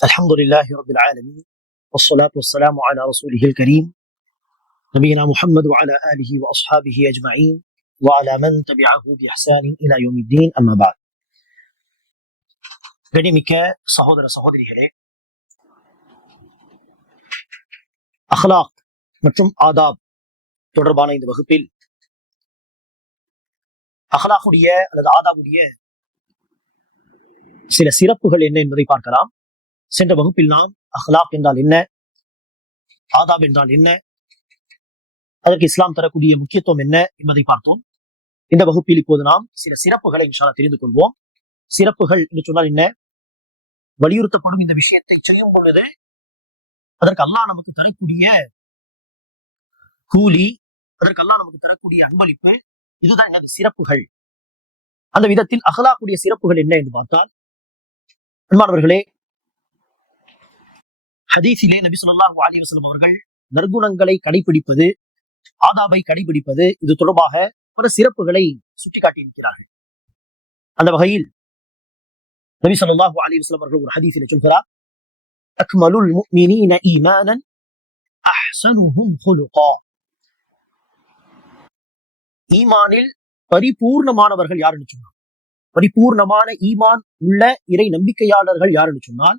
الحمد لله رب العالمين والصلاة والسلام على رسوله الكريم نبينا محمد وعلى آله وأصحابه أجمعين وعلى من تبعه بإحسان إلى يوم الدين أما بعد. கண்ணியமிக்க சகோதர சகோதரிகளே, அஹ்லாக் மற்றும் ஆதாப் தொடர்பான இந்த வகுப்பில் அஹ்லாக்குடைய அல்லது ஆதாபுடைய சில சிறப்புகள் என்ன என்பதை பார்க்கலாம். சென்ற வகுப்பில் நாம் அஹ்லாக் என்றால் என்ன, ஆதாப் என்றால் என்ன, அதற்கு இஸ்லாம் தரக்கூடிய முக்கியத்துவம் என்ன என்பதை பார்த்தோம். இந்த வகுப்பில் இப்போது நாம் சில சிறப்புகளை இன்ஷா அல்லாஹ் தெரிந்து கொள்வோம். சிறப்புகள் என்று சொன்னால் என்ன? வலியுறுத்தப்படும் இந்த விஷயத்தை செய்யும் பொழுது அதற்கு அல்லாஹ் நமக்கு தரக்கூடிய கூலி, அதற்கு அல்லாஹ் நமக்கு தரக்கூடிய அன்பளிப்பு, இதுதான் எனது சிறப்புகள். அந்த விதத்தில் அஹ்லாக்குடைய சிறப்புகள் என்ன என்று பார்த்தால், அன்பானவர்களே, ஹதீஸிலே நபி ஸல்லல்லாஹு அலைஹி வஸல்லம் அவர்கள் நற்குணங்களை கடைபிடிப்பது, ஆதாபை கடைபிடிப்பது, இது தொடர்பாக பல சிறப்புகளை சுட்டிக்காட்டியிருக்கிறார்கள். அந்த வகையில் நபி ஸல்லல்லாஹு அலைஹி வஸல்லம் அவர்கள் ஒரு ஹதீஸிலே சொல்கிறார், அக்மலுல் முஃமினீன ஈமானன் அஹ்ஸனுஹும் குலுகா. ஈமானில் பரிபூர்ணமானவர்கள் யார் என்று சொன்னார், பரிபூர்ணமான ஈமான் உள்ள இறை நம்பிக்கையாளர்கள் யார் என்று சொன்னால்,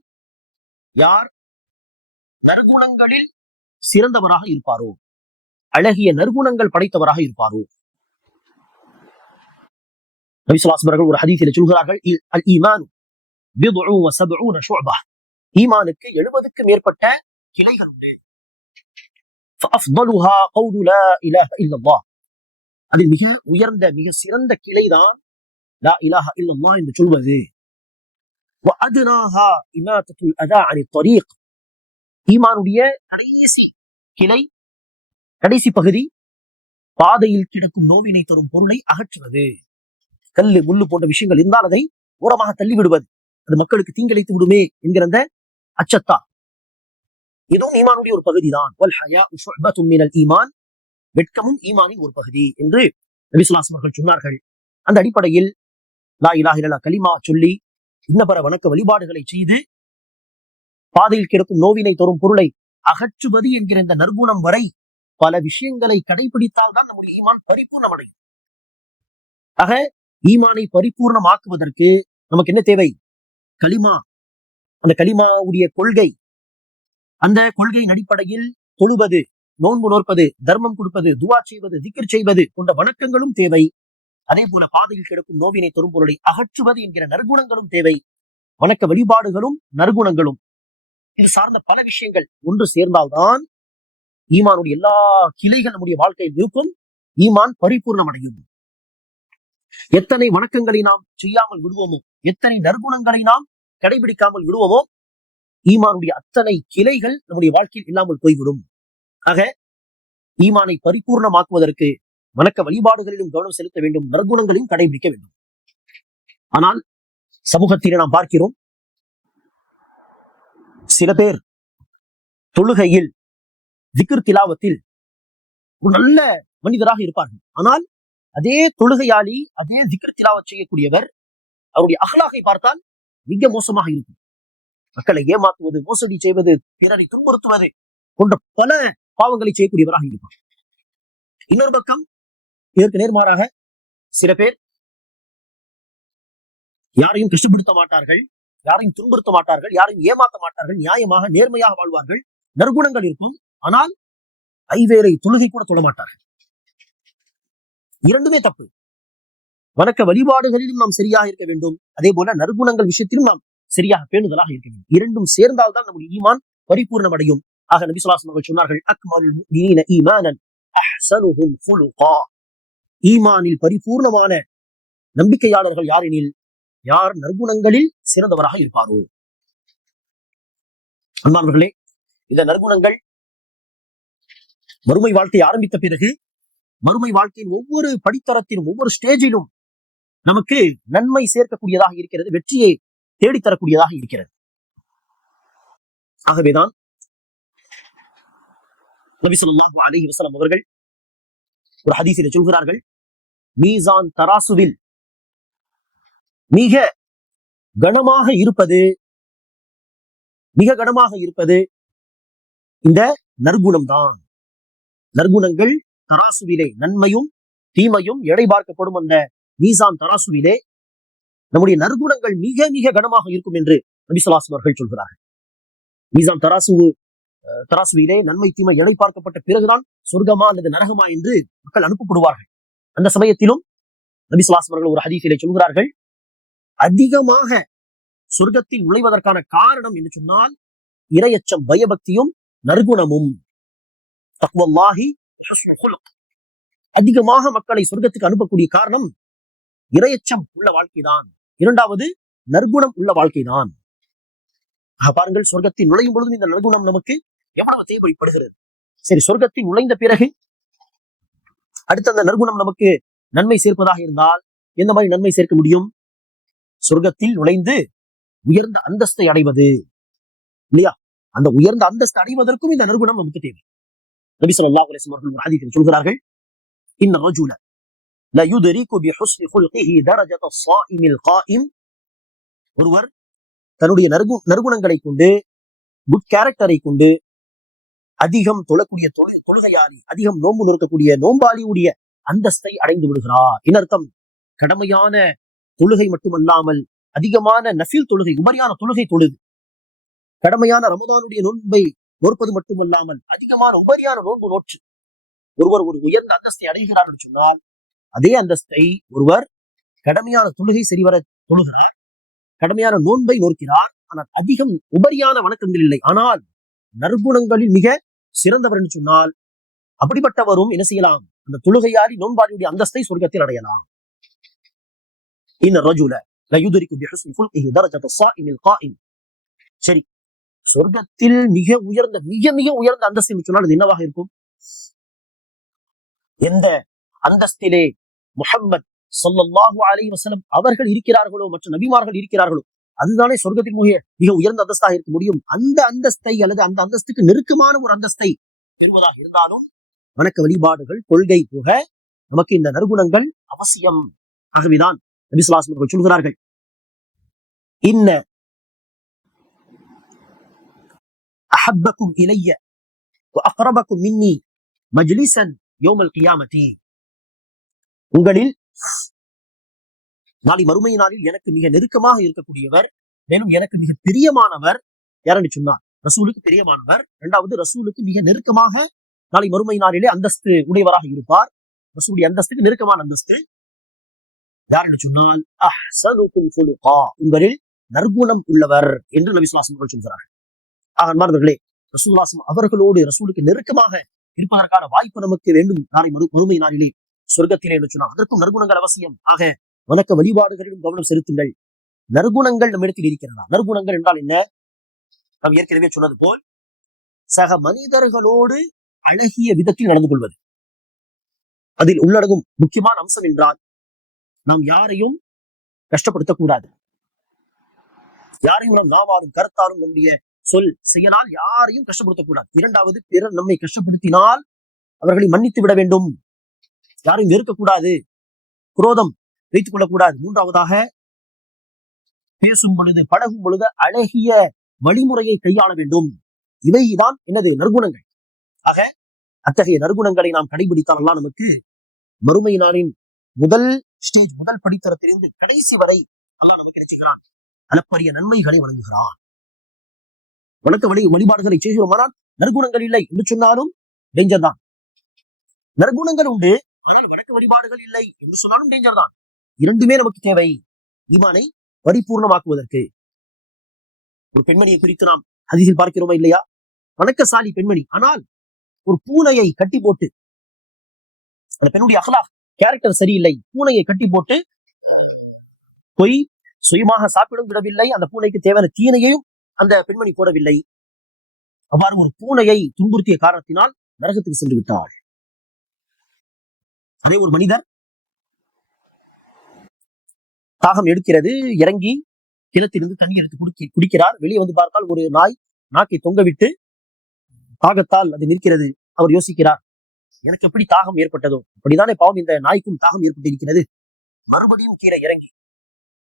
யார் நற்குணங்களில் சிறந்தவராக இருப்பாரோ, அழகிய நற்குணங்கள் படைத்தவராக இருப்பாரோ. நபி ஸல்லல்லாஹு அலைஹி வஸல்லம் ஒரு ஹதீஸிலே சொல்கிறார்கள், அல் ஈமான் பித்உ வ சப்ஊன ஷுஅபா. ஈமானுக்கு 70க்கு மேற்பட்ட கிளைகள் உண்டு. ஃபஅஃதலுஹா கௌலு லா இலாஹ இல்லல்லாஹ். அதில் மிக உயர்ந்த மிக சிறந்த கிளைதான் லா இலாஹ இல்லல்லாஹ் என்று சொல்வது. வ அத்னாஹா இமாதத்துல் அதா அனித் தரீக். ஈமானுடைய கடைசி கிளை, கடைசி பகுதி, பாதையில் கிடக்கும் நோவினை தரும் பொருளை அகற்றுவது. கல்லு முள்ளு போன்ற விஷயங்கள் இருந்தால் அதை ஓரமாக தள்ளி விடுவது, அது மக்களுக்கு தீங்கிழைத்து விடுமே என்கிற அந்த அச்சத்தா, இதுவும் ஈமானுடைய ஒரு பகுதிதான். வல் ஹயாஉ ஷுஅபத்தும் மினல் ஈமான். வெட்கமும் ஈமானின் ஒரு பகுதி என்று நபி ஸல்லல்லாஹு அலைஹி வஸல்லம் சொன்னார்கள். அந்த அடிப்படையில் லா இலாஹ இல்லல்லாஹ் கலிமா சொல்லி இன்னபர வணக்க வழிபாடுகளை செய்து பாதையில் கிடக்கும் நோவினை தரும் பொருளை அகற்றுவது என்கிற இந்த நற்குணம் வரை பல விஷயங்களை கடைபிடித்தால் தான் நம்முடைய ஈமான் பரிபூர்ணம் அடையும். ஆக ஈமானை பரிபூர்ணமாக்குவதற்கு நமக்கு என்ன தேவை? கலிமா. அந்த கலிமாவுடைய கொள்கை, அந்த கொள்கையின் அடிப்படையில் தொழுவது, நோன்பு நோற்பது, தர்மம் கொடுப்பது, துவா செய்வது, திக்ர் செய்வது போன்ற வணக்கங்களும் தேவை. அதே போல பாதையில் கிடக்கும் நோவினை தரும் பொருளை அகற்றுவது என்கிற நற்குணங்களும் தேவை. வணக்க வழிபாடுகளும் நற்குணங்களும், இது சார்ந்த பல விஷயங்கள் ஒன்று சேர்ந்தால்தான் ஈமானுடைய எல்லா கிளைகள் நம்முடைய வாழ்க்கையில் இருக்கும், ஈமான் பரிபூர்ணம் அடையும். எத்தனை வணக்கங்களை நாம் செய்யாமல் விடுவோமோ, எத்தனை நற்குணங்களை நாம் கடைபிடிக்காமல் விடுவோமோ, ஈமானுடைய அத்தனை கிளைகள் நம்முடைய வாழ்க்கையில் இல்லாமல் போய்விடும். ஆக ஈமானை பரிபூர்ணமாக்குவதற்கு வணக்க வழிபாடுகளிலும் கவனம் செலுத்த வேண்டும், நற்குணங்களையும் கடைபிடிக்க வேண்டும். ஆனால் சமூகத்திலே நாம் பார்க்கிறோம், சில பேர் தொழுகையில், திக்ர் திலாவத்தில் ஒரு நல்ல மனிதராக இருப்பார்கள். ஆனால் அதே தொழுகையாளி, அதே திக்ர் திலாவத் செய்யக்கூடியவர், அவருடைய அஹ்லாகை பார்த்தால் மிக மோசமாக இருக்கும். மக்களை ஏமாற்றுவது, மோசடி செய்வது, பிறரை துன்புறுத்துவது போன்ற பல பாவங்களை செய்யக்கூடியவராக இருப்பார். இன்னொரு பக்கம் இதற்கு நேர்மாறாக சில பேர் யாரையும் கஷ்டப்படுத்த மாட்டார்கள், யாரையும் துன்புறுத்த மாட்டார்கள், யாரையும் ஏமாற்ற மாட்டார்கள், நியாயமாக நேர்மையாக வாழ்வார்கள், நற்குணங்கள் இருக்கும். ஆனால் ஐவேளை தொழுகை கூட தொழ மாட்டார்கள். இரண்டுமே தப்பு. வணக்க வழிபாடுகளிலும் நாம் சரியாக இருக்க வேண்டும், அதே போல நற்குணங்கள் விஷயத்திலும் நாம் சரியாக பேணுதலாக இருக்க வேண்டும். இரண்டும் சேர்ந்தால்தான் நம்முடைய ஈமான் பரிபூர்ணம் அடையும். ஆக நபி ஸல்லல்லாஹு அலைஹி வஸல்லம் சொன்னார்கள், அக்மலுல் முஃமினீன ஈமானன் அஹ்ஸனுஹும் குலுகா. ஈமானில் பரிபூர்ணமான நம்பிக்கையாளர்கள் யாரெனில், யார் நற்குணங்களில் சிறந்தவராக இருப்பாரோ. அன்பானவர்களே, இந்த நற்குணங்கள் மறுமை வாழ்க்கை ஆரம்பித்த பிறகு, மறுமை வாழ்க்கையின் ஒவ்வொரு படித்தரத்திலும், ஒவ்வொரு ஸ்டேஜிலும் நமக்கு நன்மை சேர்க்கக்கூடியதாக இருக்கிறது, வெற்றியை தேடித்தரக்கூடியதாக இருக்கிறது. ஆகவேதான் நபி ஸல்லல்லாஹு அலைஹி வஸல்லம் அவர்கள் ஒரு ஹதீஸிலே சொல்கிறார்கள், மீசான் தராசுவில் மிக கனமாக இருப்பது மிக கனமாக இருப்பது இந்த நற்குணம் தான். நற்குணங்கள் தராசுவிலே நன்மையும் தீமையும் எடை பார்க்கப்படும் அந்த மீசான் தராசுவிலே நம்முடைய நற்குணங்கள் மிக மிக கனமாக இருக்கும் என்று நபி ஸல்லல்லாஹு அலைஹி அவர்கள் சொல்கிறார்கள். மீசான் தராசுவிலே நன்மை தீமை எடை பார்க்கப்பட்ட பிறகுதான் சொர்க்கமா அல்லது நரகமா என்று மக்கள் அனுப்பப்படுவார்கள். அந்த சமயத்திலும் நபி ஸல்லல்லாஹு அலைஹி அவர்கள் ஒரு ஹதீஸிலே சொல்கிறார்கள், அதிகமாக சொர்க்கத்தில் நுழைவதற்கான காரணம் என்று சொன்னால் இரையச்சம், பயபக்தியும் நற்குணமும், தக்வல்லாஹி ஹுஸ்னுல் குலுக். அதிகமாக மக்களை சொர்க்கத்துக்கு அனுப்பக்கூடிய காரணம் இரையச்சம் உள்ள வாழ்க்கைதான். இரண்டாவது நற்குணம் உள்ள வாழ்க்கைதான். பாருங்கள், சொர்க்கத்தில் நுழையும் பொழுது இந்த நற்குணம் நமக்கு எவ்வளவு தேவைப்படுகிறது. சரி, சொர்க்கத்தில் நுழைந்த பிறகு அடுத்த அந்த நற்குணம் நமக்கு நன்மை சேர்ப்பதாக இருந்தால் எந்த மாதிரி நன்மை சேர்க்க முடியும்? சொர்க்கத்தில் நுழைந்து உயர்ந்த அந்தஸ்தை அடைவது இல்லையா? அந்த உயர்ந்த அந்தஸ்து அடைவதற்கும் இந்த நற்குணம் நமக்கு தேவை. நபி ஸல்லல்லாஹு அலைஹி வஸல்லம் ஒரு ஹதீஸில் சொல்கிறார்கள், இன்ன ரஜுல லா யுத்ரிகு பிஹுஸ்னி குல்கிஹி தரஜத ஸாயிமில் காயிம். ஒருவர் தன்னுடைய நற்குணங்களை கொண்டு, குட் கேரக்டரை கொண்டு அதிகம் தொழக்கூடிய தொழுகையாளி, அதிகம் நோன்பு நொறுக்கக்கூடிய நோம்பாளியுடைய அந்தஸ்தை அடைந்து விடுகிறார். இன்னர்த்தம், கடமையான தொழுகை மட்டுமல்லாமல் அதிகமான நஃபில் தொழுகை, உபரியான தொழுகை தொழுது, கடமையான ரமதானுடைய நோன்பை நோற்பது மட்டுமல்லாமல் அதிகமான உபரியான நோன்பு நோற்று ஒருவர் ஒரு உயர்ந்த அந்தஸ்தை அடைகிறார் என்று சொன்னால், அதே அந்தஸ்தை ஒருவர் கடமையான தொழுகை சரிவர தொழுகிறார், கடமையான நோன்பை நோக்கிறார், ஆனால் அதிகம் உபரியான வணக்கங்கள் இல்லை, ஆனால் நற்குணங்களில் மிக சிறந்தவர் என்று சொன்னால் அப்படிப்பட்டவரும் என்ன செய்யலாம்? அந்த தொழுகையாளி நோன்பாளியுடைய அந்தஸ்தை சொர்க்கத்தில் அடையலாம். இன்ன ரஜுல லா யுத்ரிகு பிஹுஸ்னி குல்கிஹி தரஜத ஸாயிமில் காயிம். சரி, சொர்க்கத்தில் மிக உயர்ந்த அந்தஸ்து என்று சொன்னால் அது என்னவாக இருக்கும்? எந்த அந்தஸ்திலே முஹம்மத் ஸல்லல்லாஹு அலைஹி வஸல்லம் அவர்கள் இருக்கிறார்களோ, மற்ற நபிமார்கள் இருக்கிறார்களோ, அதுதானே சொர்க்கத்தின் மிக உயர்ந்த அந்தஸ்தாக இருக்க முடியும். அந்த அந்தஸ்தை அல்லது அந்த அந்தஸ்துக்கு நெருக்கமான ஒரு அந்தஸ்தை பெறுவதாக இருந்தாலும் வணக்க வழிபாடுகள், கொள்கை போக நமக்கு இந்த நற்குணங்கள் அவசியம். ஆகவேதான் நபி ஸல்லல்லாஹு அலைஹி வஸல்லம் சொல்கிறார்கள், இன்ன அஹப்பக்கும் இலைய வ அக்ரபக்கும் மின்னி மஜ்லிஸன் யௌமல் கியாமத்தி. உங்களில் நாளை மறுமை நாளில் எனக்கு மிக நெருக்கமாக இருக்கக்கூடியவர், மேலும் எனக்கு மிக பிரியமானவர் யாரென்று சொன்னார்? ரசூலுக்கு பிரியமானவர். இரண்டாவது, ரசூலுக்கு மிக நெருக்கமாக நாளை மறுமை நாளிலே அந்தஸ்து உடையவராக இருப்பார். ரசூலுடைய அந்தஸ்துக்கு நெருக்கமான அந்தஸ்து யார் என்று சொன்னால் அஹ்ஸனுக்கும் குலுகா, உங்களில் நற்குணம் உள்ளவர் என்று நபி ஸல்லல்லாஹு அலைஹி வஸல்லம் சொல்கிறார்கள். அன்பார்ந்தவர்களே, ரசூலுல்லாஹி அவர்களோடு ரசூலுக்கு நெருக்கமாக இருப்பதற்கான வாய்ப்பு நமக்கு வேண்டும் நாளை மறுமை நாளிலே சொர்க்கத்திலே என்று சொன்னால் அதற்கும் நற்குணங்கள் அவசியம். ஆக வணக்க வழிபாடுகளிலும் கவனம் செலுத்துங்கள். நற்குணங்கள் நம்மிடத்தில் இருக்கிறதா? நற்குணங்கள் என்றால் என்ன? நாம் ஏற்கனவே சொன்னது போல் சக மனிதர்களோடு அழகிய விதத்தில் நடந்து கொள்வது. அதில் உள்ளடங்கும் முக்கியமான அம்சம் என்றால் நாம் யாரையும் கஷ்டப்படுத்தக்கூடாது. யாரையும் நாம் நாவாலும் கருத்தாலும் நம்முடைய சொல் செயலால் யாரையும் கஷ்டப்படுத்தக்கூடாது. இரண்டாவது, பிறர் நம்மை கஷ்டப்படுத்தினால் அவர்களை மன்னித்து விட வேண்டும். யாரையும் வெறுக்கக்கூடாது, குரோதம் வைத்துக் கொள்ளக்கூடாது. மூன்றாவதாக, பேசும் பொழுது பழகும் பொழுது அழகிய வழிமுறையை கையாள வேண்டும். இவைதான் என்னது? நற்குணங்கள். ஆக அத்தகைய நற்குணங்களை நாம் கடைபிடித்தால் அல்லாஹ் நமக்கு மறுமை நாளின் முதல் ஸ்டேஜ், முதல் படித்தரத்திலிருந்து கடைசி வரை அல்லாஹ் நமக்கு நினைச்சுக்கிறான், அளப்பரிய நன்மைகளை வழங்குகிறான். வணக்க வழிபாடுகளை செய்கிறோமானால் நற்குணங்கள் இல்லை என்று சொன்னாலும் டேஞ்சர் தான். நற்குணங்கள் உண்டு, ஆனால் வணக்க வழிபாடுகள் இல்லை என்று சொன்னாலும் டேஞ்சர் தான். இரண்டுமே நமக்கு தேவை ஈமானை பரிபூர்ணமாக்குவதற்கு. ஒரு பெண்மணியை குறித்து நாம் ஹதீஸில் பார்க்கிறோமா இல்லையா? வணக்கசாலி பெண்மணி, ஆனால் ஒரு பூனையை கட்டி போட்டு, அந்த பெண்ணுடைய அஹ்லாக் கேரக்டர் சரியில்லை, பூனையை கட்டி போட்டு போய் சுயமாக சாப்பிடும் விடவில்லை, அந்த பூனைக்கு தேவையான தீனையையும் அந்த பெண்மணி போடவில்லை. அவ்வாறு ஒரு பூனையை துன்புறுத்திய காரணத்தினால் நரகத்துக்கு சென்று விட்டாள். அதே ஒரு மனிதர் தாகம் எடுக்கிறது, இறங்கி கிணத்திலிருந்து தண்ணி எடுத்து குடிக்கிறார். வெளியே வந்து பார்த்தால் ஒரு நாய் நாக்கை தொங்கவிட்டு தாகத்தால் அது நிற்கிறது. அவர் யோசிக்கிறார், எனக்கு எப்படி தாகம் ஏற்பட்டதோ அப்படிதானே பாவம் இந்த நாய்க்கும் தாகம் ஏற்பட்டு இருக்கிறது. மறுபடியும் கீழே இறங்கி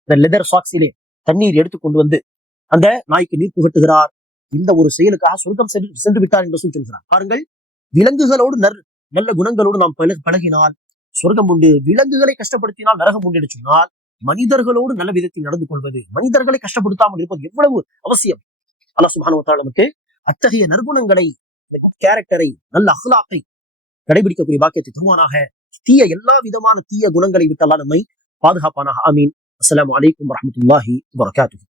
இந்த லெதர் சாக்ஸிலே தண்ணீர் எடுத்து கொண்டு வந்து அந்த நாய்க்கு நீர் புகட்டுகிறார். இந்த ஒரு செயலுக்காக சொர்க்கம் சென்று விட்டார் என்று சொல்கிறார். பாருங்கள், விலங்குகளோடு நல்ல குணங்களோடு நாம் பழகினால் சொர்க்கம் உண்டு. விலங்குகளை கஷ்டப்படுத்தினால் நரகம் உண்டு என்று சொன்னால் மனிதர்களோடு நல்ல விதத்தில் நடந்து கொள்வது, மனிதர்களை கஷ்டப்படுத்தாமல் இருப்பது எவ்வளவு அவசியம். அல்லாஹ் சுப்ஹானஹு வ தஆலா நமக்கு அத்தகைய நற்குணங்களை, கேரக்டரை, நல்ல அஹ்லாக்கை கடைபிடிக்கக்கூடிய பாக்கியத்தை தருவானாக. எல்லா விதமான தீய குணங்களை விட்டு அல்லாஹ் நம்மை பாதுகாப்பானாக. ஆமீன். அஸ்ஸலாமு அலைக்கும் வரஹ்மத்துல்லாஹி வபரகாத்துஹு.